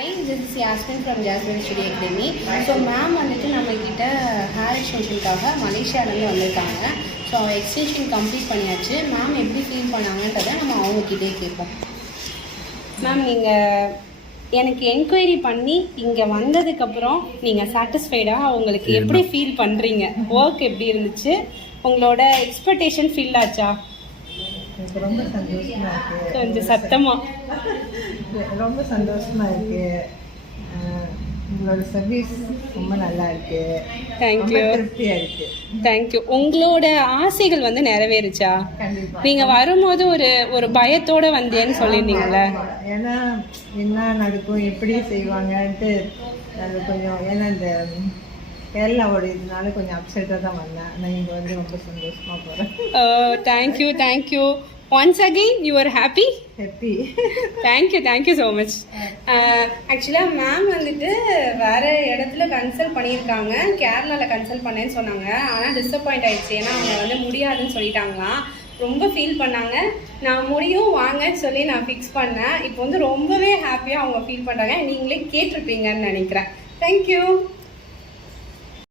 Hi, this is Yasmin from Jasmine Studio Academy. So ma'am வந்துட்டு நம்மக்கிட்ட hair எக்ஸ்டென்ஷனுக்காக மலேசியாவிலேருந்து வந்திருக்காங்க. So extension complete பண்ணியாச்சு. Ma'am எப்படி ஃபீல் பண்ணாங்கன்றதை நம்ம அவங்கக்கிட்டே கேட்போம். மேம் நீங்கள் எனக்கு என்கொயரி பண்ணி இங்கே வந்ததுக்கப்புறம் நீங்கள் சாட்டிஸ்ஃபைடாக உங்களுக்கு எப்படி ஃபீல் பண்ணுறீங்க? ஒர்க் எப்படி இருந்துச்சு? உங்களோட எக்ஸ்பெக்டேஷன் ஃபில் ஆச்சா? எனக்கு ரொம்ப சந்தோஷமா இருக்கு. கொஞ்சம் சத்தமா. ரொம்ப சந்தோஷமா இருக்கு. உங்களோட சர்வீஸ் ரொம்ப நல்லா இருக்கு. தேங்க்யூ. திருப்தியா இருக்கு. தேங்க்யூ. உங்களோட ஆசைகள் வந்து நிறைவேறுச்சா? கண்டிப்பா. நீங்க வரும்போது ஒரு பயத்தோட வந்தேன்னு சொல்லியிருந்தீங்கல்ல. ஏன்னா என்ன நடக்கும், எப்படி செய்வாங்கன்ட்டு அது கொஞ்சம், ஏன்னா இந்த கேரளாவோட இதனால கொஞ்சம் அப்செட்டாக தான் வந்தேன். நான் இங்கே வந்து ரொம்ப சந்தோஷமாக போகிறேன். Thank you thank you. Once again you are happy? Happy. Thank you so much. ஆக்சுவலாக மேம் வந்துட்டு வேறு இடத்துல கன்சல்ட் பண்ணியிருக்காங்க. கேரளாவில் கன்சல்ட் பண்ணேன்னு சொன்னாங்க. ஆனால் டிசப்பாயிண்ட் ஆயிடுச்சு. ஏன்னா அவங்க வந்து முடியாதுன்னு சொல்லிட்டாங்களாம். ரொம்ப ஃபீல் பண்ணாங்க. நான் முடியும் வாங்கன்னு சொல்லி நான் ஃபிக்ஸ் பண்ணேன். இப்போ வந்து ரொம்பவே ஹாப்பியாக அவங்க ஃபீல் பண்ணுறாங்க. நீங்களே கேட்டிருப்பீங்கன்னு நினைக்கிறேன். தேங்க்யூ.